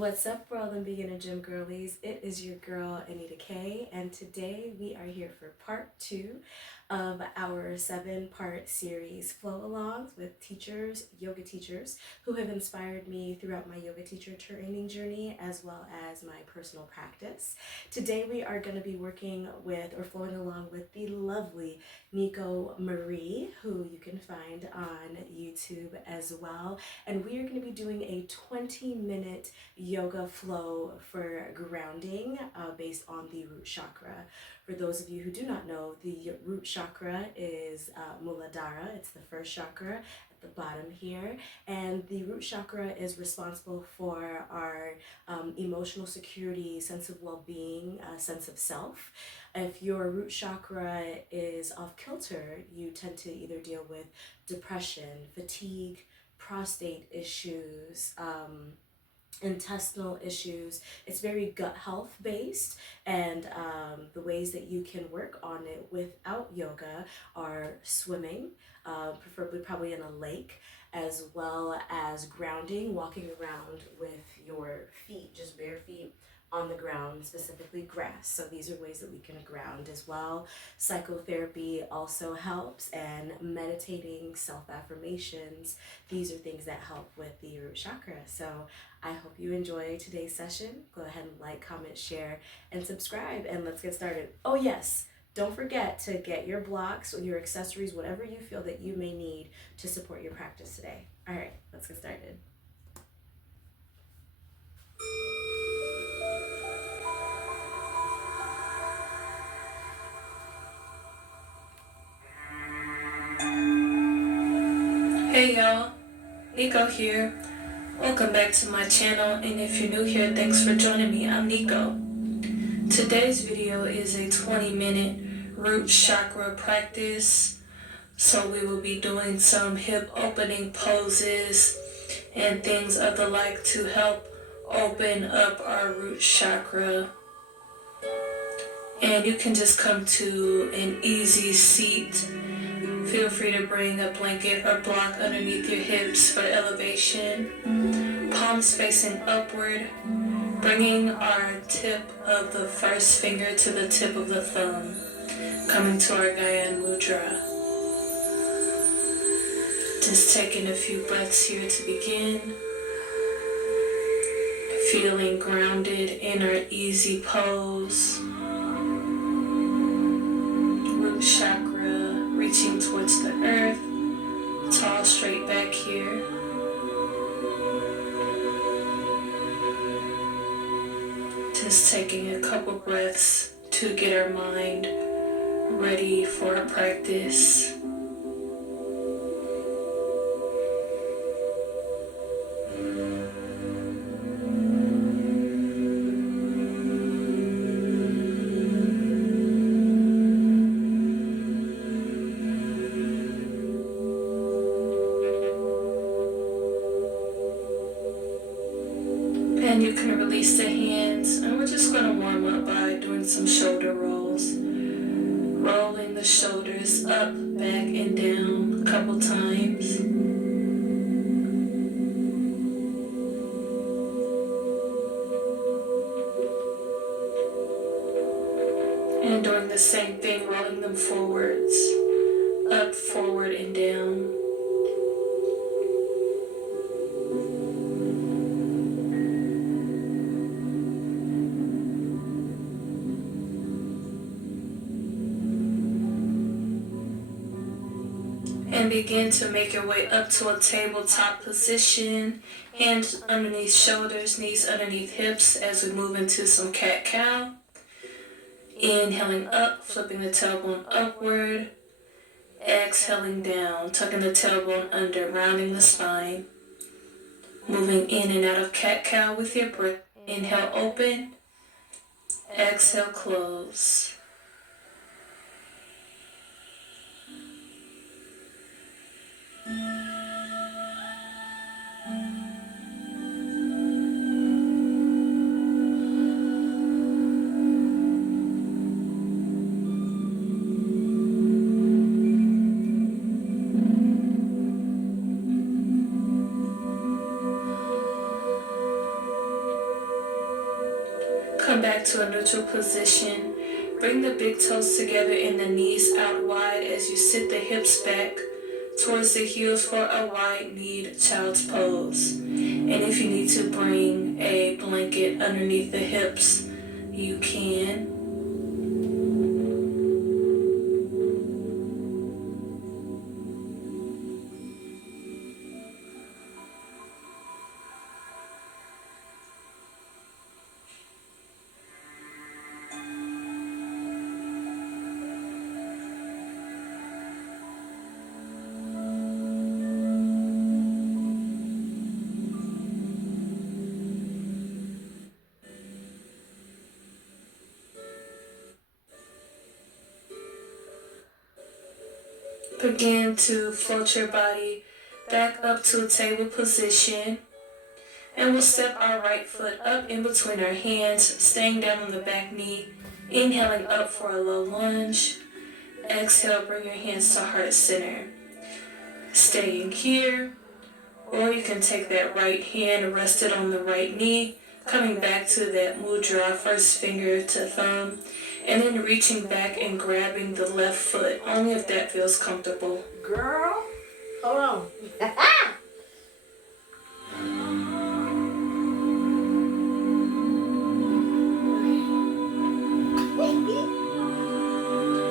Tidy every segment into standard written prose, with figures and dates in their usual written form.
What's up, world and beginner gym girlies? It is your girl Anita K, and today we are here for part 2 of our 7-part series flow alongs with teachers, yoga teachers who have inspired me throughout my yoga teacher training journey as well as my personal practice. Today we are going to be working with or flowing along with the lovely Nico Marie, who you can find on YouTube as well, and we are going to be doing a 20-minute yoga flow for grounding based on the root chakra. For those of you who do not know, the root chakra is Muladhara. It's the first chakra at the bottom here, and the root chakra is responsible for our emotional security, sense of well-being, sense of self. If your root chakra is off kilter, you tend to either deal with depression, fatigue, prostate issues, intestinal issues. It's very gut health based, and the ways that you can work on it without yoga are swimming, preferably probably in a lake, as well as grounding, walking around with your feet, just bare feet on the ground, specifically grass. So these are ways that we can ground as well. Psychotherapy also helps, and meditating, self-affirmations, these are things that help with the root chakra. So I hope you enjoy today's session. Go ahead and like, comment, share, and subscribe, and let's get started. Oh yes, don't forget to get your blocks or your accessories, whatever you feel that you may need to support your practice today. All right, let's get started. Hey y'all, Nico here. Welcome back to my channel, and if you're new here, thanks for joining me. I'm Nico. Today's video is a 20-minute root chakra practice. So we will be doing some hip opening poses and things of the like to help open up our root chakra. And you can just come to an easy seat. Feel free to bring a blanket or block underneath your hips for elevation. Palms facing upward, bringing our tip of the first finger to the tip of the thumb, coming to our Gyan Mudra. Just taking a few breaths here to begin. Feeling grounded in our easy pose. Root chakra reaching towards the earth, tall straight back here. Just taking a couple breaths to get our mind ready for our practice. And you can release the hands, and we're just going to warm up by doing some shoulder rolls. Rolling the shoulders up, back, and down a couple times. And doing the same thing, rolling them forwards, up, forward, and down. And begin to make your way up to a tabletop position. Hands underneath shoulders, knees underneath hips as we move into some cat-cow. Inhaling up, flipping the tailbone upward. Exhaling down, tucking the tailbone under, rounding the spine. Moving in and out of cat-cow with your breath. Inhale, open. Exhale, close. Come back to a neutral position. Bring the big toes together and the knees out wide as you sit the hips back towards the heels for a wide-kneed child's pose. And if you need to bring a blanket underneath the hips, you can. Begin to float your body back up to a table position. And we'll step our right foot up in between our hands, staying down on the back knee. Inhaling up for a low lunge. Exhale, bring your hands to heart center. Staying here. Or you can take that right hand, rest it on the right knee, coming back to that mudra, first finger to thumb, and then reaching back and grabbing the left foot, only if that feels comfortable. Girl, hold on.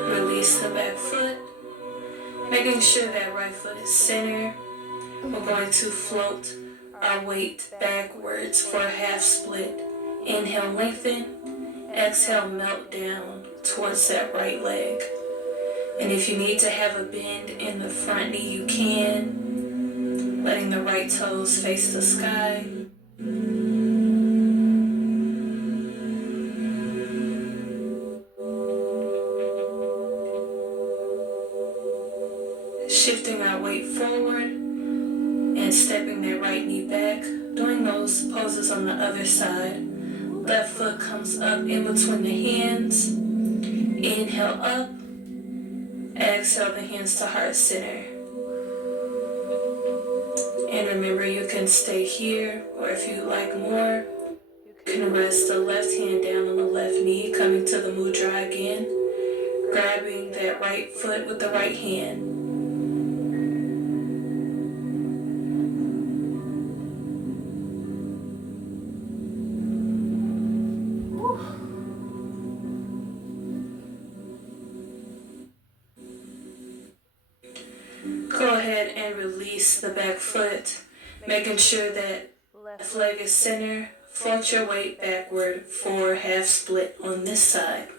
Release the back foot, making sure that right foot is centered. We're going to float our weight backwards for a half split. Inhale, lengthen. Exhale, melt down towards that right leg. And if you need to have a bend in the front knee, you can. Letting the right toes face the sky. Shifting our weight forward and stepping that right knee back. Doing those poses on the other side. Left foot comes up in between the hands. Inhale up. Exhale the hands to heart center. And remember, you can stay here, or if you like more, you can rest the left hand down on the left knee, coming to the mudra again, grabbing that right foot with the right hand. Go ahead and release the back foot, making sure that left leg is center. Float your weight backward for half split on this side.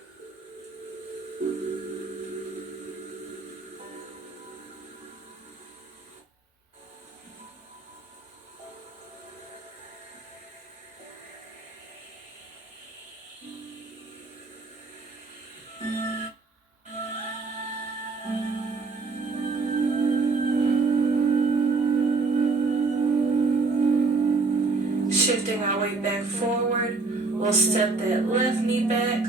Shifting our weight back forward, we'll step that left knee back,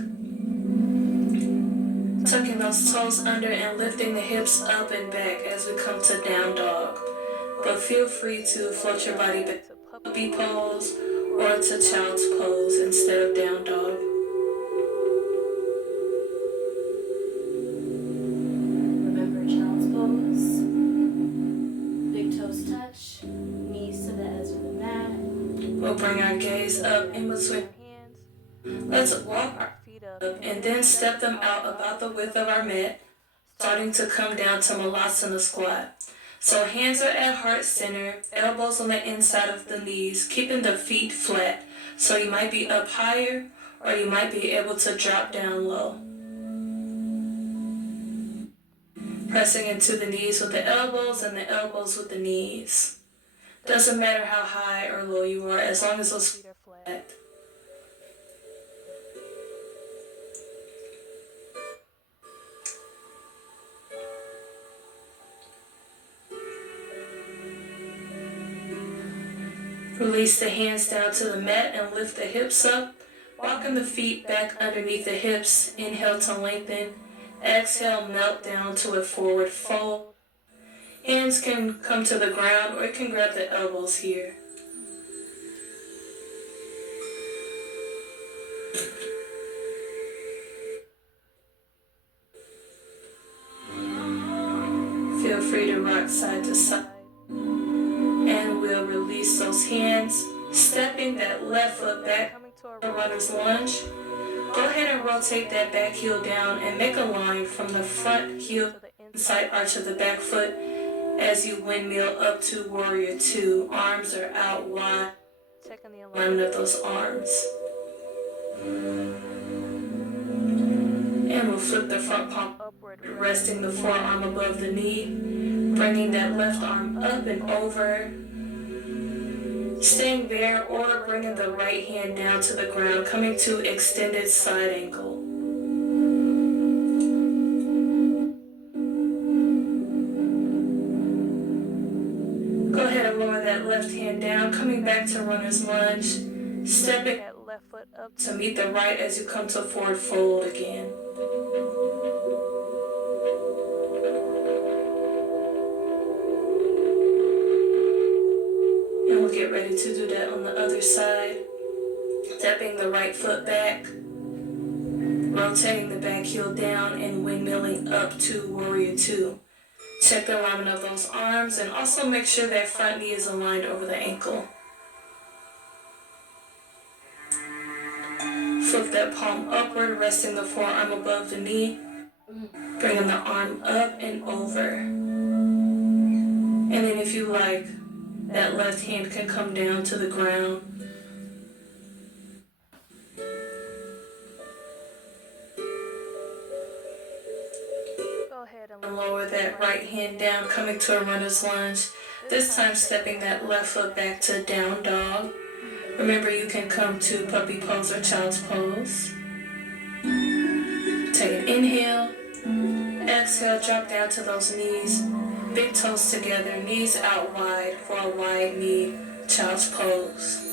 tucking those toes under and lifting the hips up and back as we come to down dog. But feel free to float your body back to puppy pose or to child's pose instead of down dog. Remember child's pose. Big toes touch, knees to the edge of the mat. We'll bring our gaze up in between hands. Let's walk our feet up and then step them out about the width of our mat, starting to come down to Malasana squat. So hands are at heart center, elbows on the inside of the knees, keeping the feet flat. So you might be up higher or you might be able to drop down low. Pressing into the knees with the elbows and the elbows with the knees. Doesn't matter how high or low you are, as long as those feet are flat. Release the hands down to the mat and lift the hips up. Walking the feet back underneath the hips. Inhale to lengthen. Exhale, melt down to a forward fold. Hands can come to the ground or you can grab the elbows here. rock side to side. And we'll release those hands, stepping that left foot back to a runner's lunge. Go ahead and rotate that back heel down and make a line from the front heel to the inside arch of the back foot as you windmill up to warrior two. Arms are out wide. Checking the alignment of those arms. And we'll flip the front palm upward, resting the forearm above the knee, bringing that left arm up and over, staying there, or bringing the right hand down to the ground, coming to extended side ankle. Go ahead and lower that left hand down, coming back to runner's lunge, stepping that left foot up to meet the right as you come to forward fold again. And we'll get ready to do that on the other side. Stepping the right foot back, rotating the back heel down and windmilling up to warrior two. Check the alignment of those arms and also make sure that front knee is aligned over the ankle. Flip that palm upward, resting the forearm above the knee, bringing the arm up and over. And then if you like, that left hand can come down to the ground. Go ahead and lower that right hand down, coming to a runner's lunge. This time stepping that left foot back to down dog. Remember, you can come to puppy pose or child's pose. Take an inhale. Exhale, drop down to those knees. Big toes together, knees out wide for a wide knee child's pose.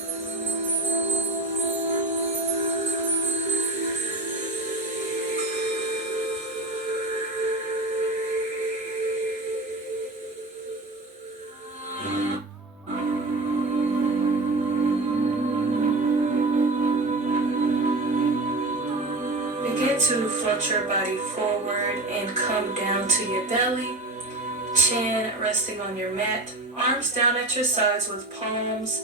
Begin to float your body forward and come down to your belly. Chin resting on your mat, arms down at your sides with palms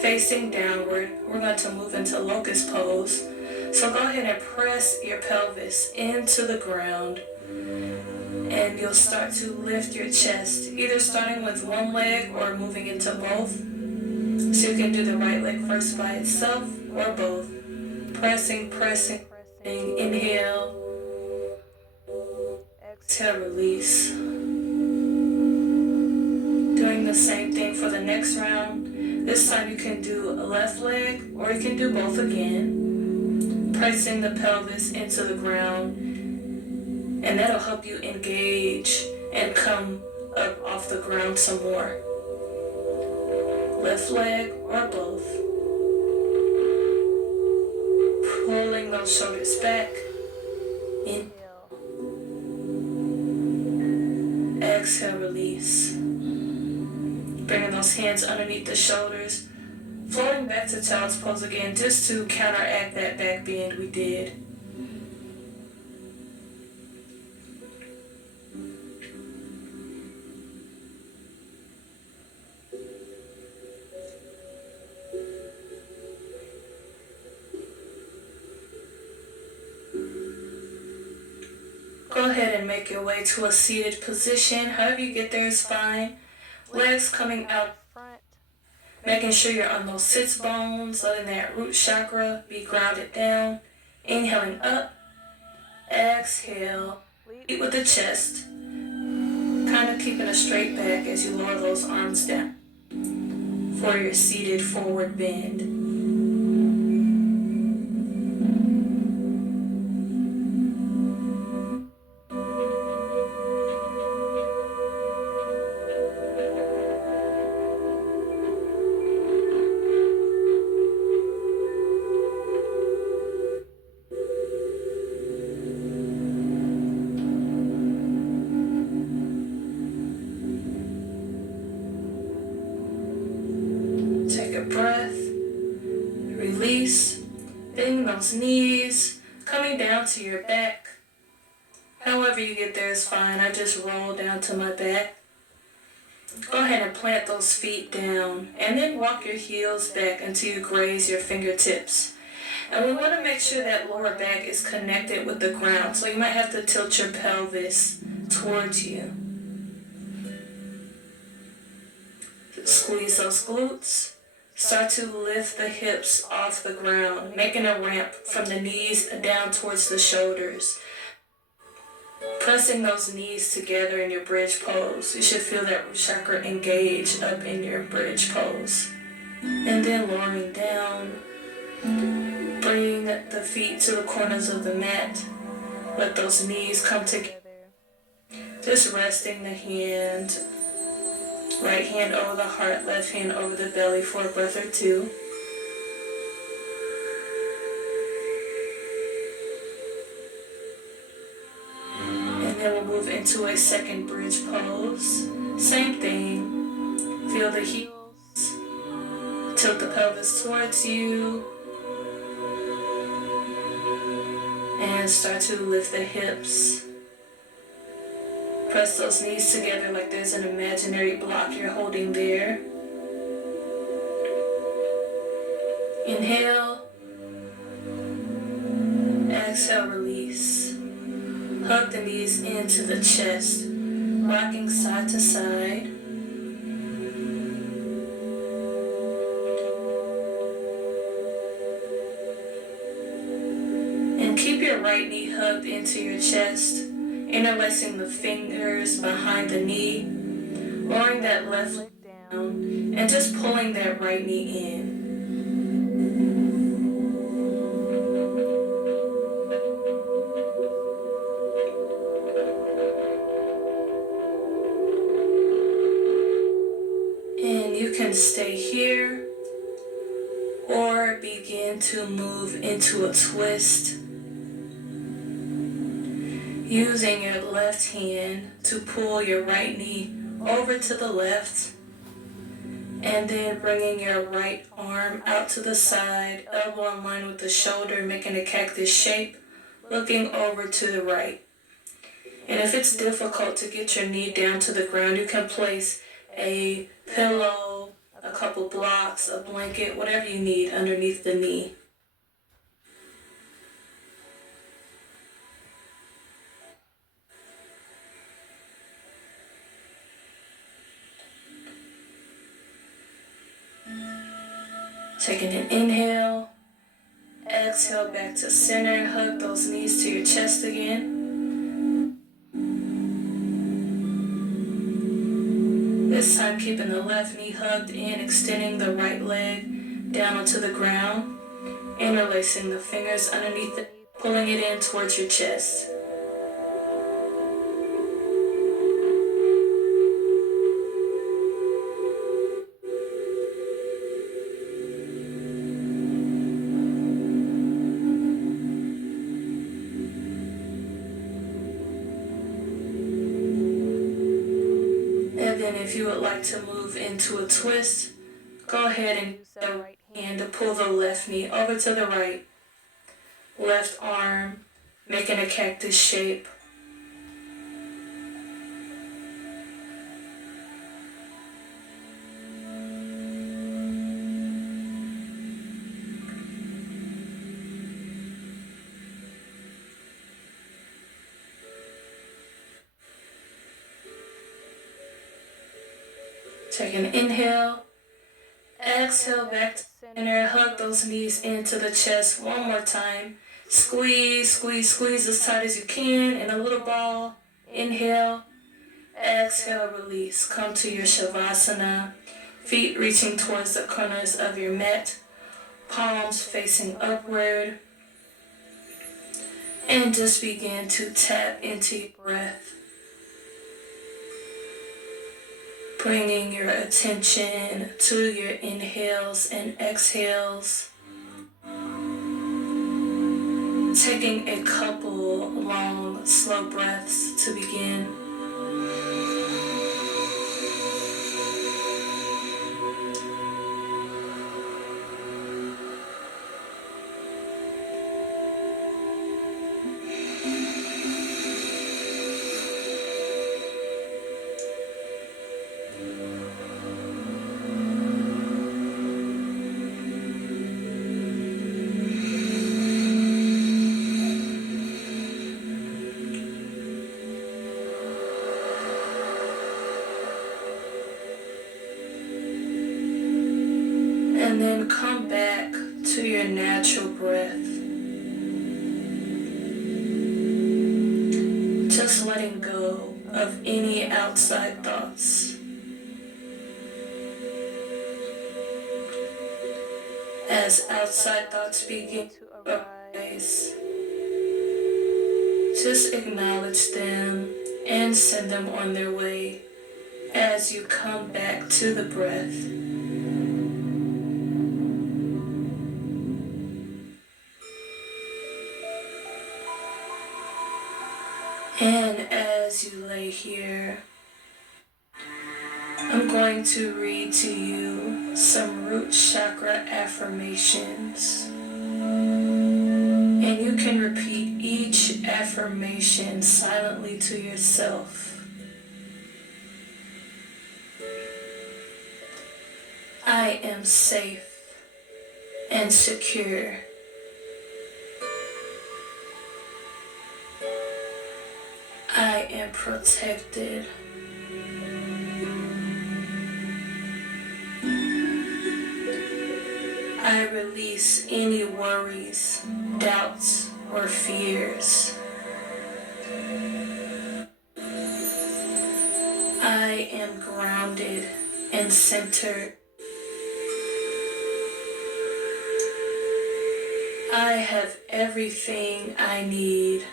facing downward. We're going to move into locust pose. So go ahead and press your pelvis into the ground. And you'll start to lift your chest, either starting with one leg or moving into both. So you can do the right leg first by itself or both. Pressing. Inhale. Exhale, release. Doing the same thing for the next round. This time you can do a left leg or you can do both again. Pressing the pelvis into the ground, and that'll help you engage and come up off the ground some more. Left leg or both. Pulling those shoulders back. Inhale. Exhale, release. Bringing those hands underneath the shoulders. Floating back to child's pose again, just to counteract that back bend we did. Go ahead and make your way to a seated position. However you get there is fine. Legs coming out front. Making sure you're on those sits bones, letting that root chakra be grounded down. Inhaling up. Exhale. Lead with the chest. Kind of keeping a straight back as you lower those arms down for your seated forward bend. Breath, release, bending those knees, coming down to your back. However you get there is fine. I just roll down to my back. Go ahead and plant those feet down and then walk your heels back until you graze your fingertips. And we want to make sure that lower back is connected with the ground. So you might have to tilt your pelvis towards you. Squeeze those glutes. Start to lift the hips off the ground, making a ramp from the knees down towards the shoulders. Pressing those knees together in your bridge pose. You should feel that root chakra engage up in your bridge pose. And then lowering down. Bring the feet to the corners of the mat. Let those knees come together. Just resting the hand. Right hand over the heart, left hand over the belly for a breath or two. And then we'll move into a second bridge pose. Same thing. Feel the heels. Tilt the pelvis towards you. And start to lift the hips. Press those knees together like there's an imaginary block you're holding there. Inhale. Exhale, release. Hug the knees into the chest, rocking side to side. And keep your right knee hugged into your chest, interlacing the fingers behind the knee, lowering that left leg down, and just pulling that right knee in. And you can stay here or begin to move into a twist. Using your left hand to pull your right knee over to the left, and then bringing your right arm out to the side, elbow in line with the shoulder, making a cactus shape, looking over to the right. And if it's difficult to get your knee down to the ground, you can place a pillow, a couple blocks, a blanket, whatever you need underneath the knee. Taking an inhale, exhale back to center, hug those knees to your chest again. This time keeping the left knee hugged in, extending the right leg down onto the ground, interlacing the fingers underneath it, pulling it in towards your chest. If you would like to move into a twist, go ahead and use the right hand to pull the left knee over to the right. Left arm making a cactus shape. Take an inhale, exhale back to center, hug those knees into the chest one more time. Squeeze, squeeze, squeeze as tight as you can in a little ball. Inhale, exhale, release. Come to your Savasana, feet reaching towards the corners of your mat, palms facing upward. And just begin to tap into your breath. Bringing your attention to your inhales and exhales. Taking a couple long, slow breaths to begin. to your natural breath. Just letting go of any outside thoughts. As outside thoughts begin to arise, just acknowledge them and send them on their way as you come back to the breath. And as you lay here, I'm going to read to you some Root Chakra affirmations. And you can repeat each affirmation silently to yourself. I am safe and secure. I am protected. I release any worries, doubts, or fears. I am grounded and centered. I have everything I need.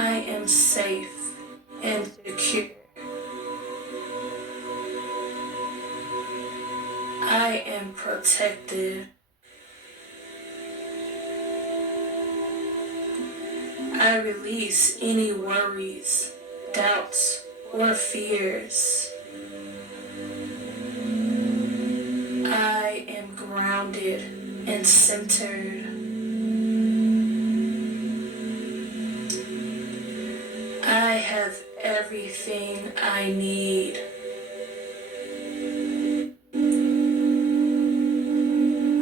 I am safe and secure. I am protected. I release any worries, doubts, or fears. I am grounded and centered. I have everything I need.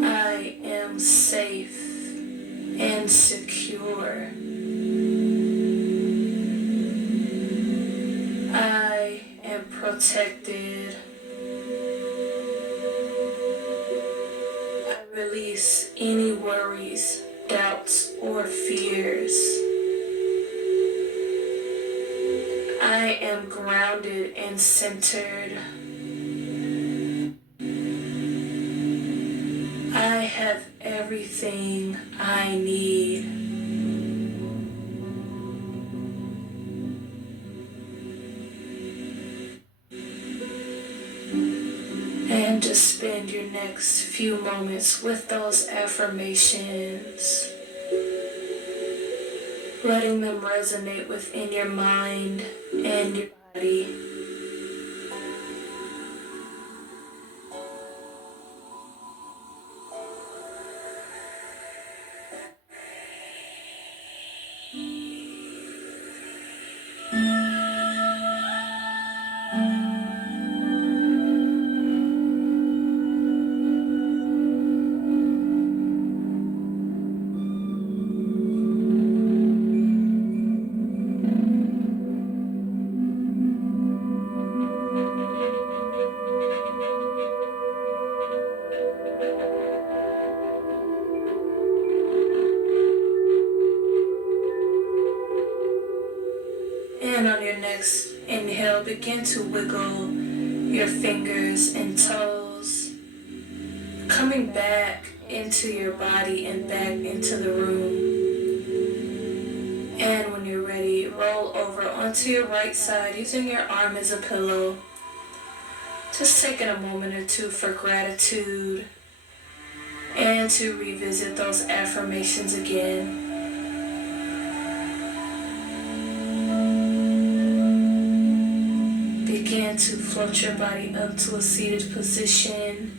I am safe and secure. I am protected. I release any worries, doubts, or fears. I am grounded and centered. I have everything I need. And just spend your next few moments with those affirmations, letting them resonate within your mind and your body. And on your next inhale, begin to wiggle your fingers and toes, coming back into your body and back into the room. And when you're ready, roll over onto your right side using your arm as a pillow. Just taking a moment or two for gratitude and to revisit those affirmations again. Begin to float your body up to a seated position.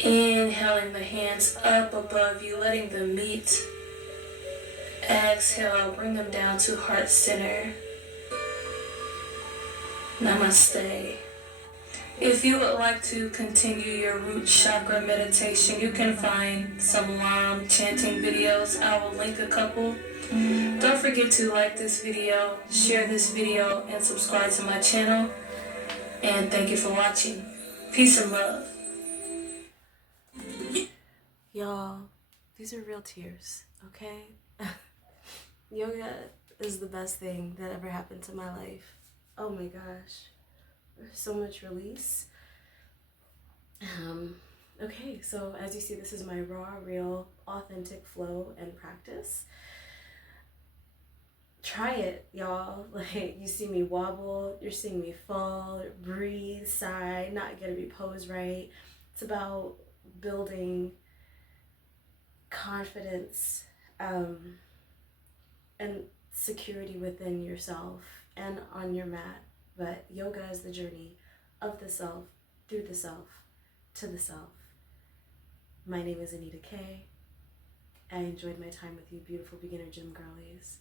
Inhaling the hands up above you, letting them meet. Exhale, bring them down to heart center. Namaste. If you would like to continue your root chakra meditation, you can find some Lam chanting videos. I will link a couple. Don't forget to like this video, share this video, and subscribe to my channel. And and thank you for watching. Peace and love. Y'all, these are real tears, okay? Yoga is the best thing that ever happened to my life. Oh my gosh. There's so much release. Okay, so as you see, this is my raw, real, authentic flow and practice. Try it, y'all. Like, you see me wobble, you're seeing me fall, breathe, sigh, not gonna be posed right. It's about building confidence and security within yourself and on your mat. But yoga is the journey of the self, through the self, to the self. My name is Anita K. I enjoyed my time with you, beautiful beginner gym girlies.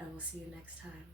I will see you next time.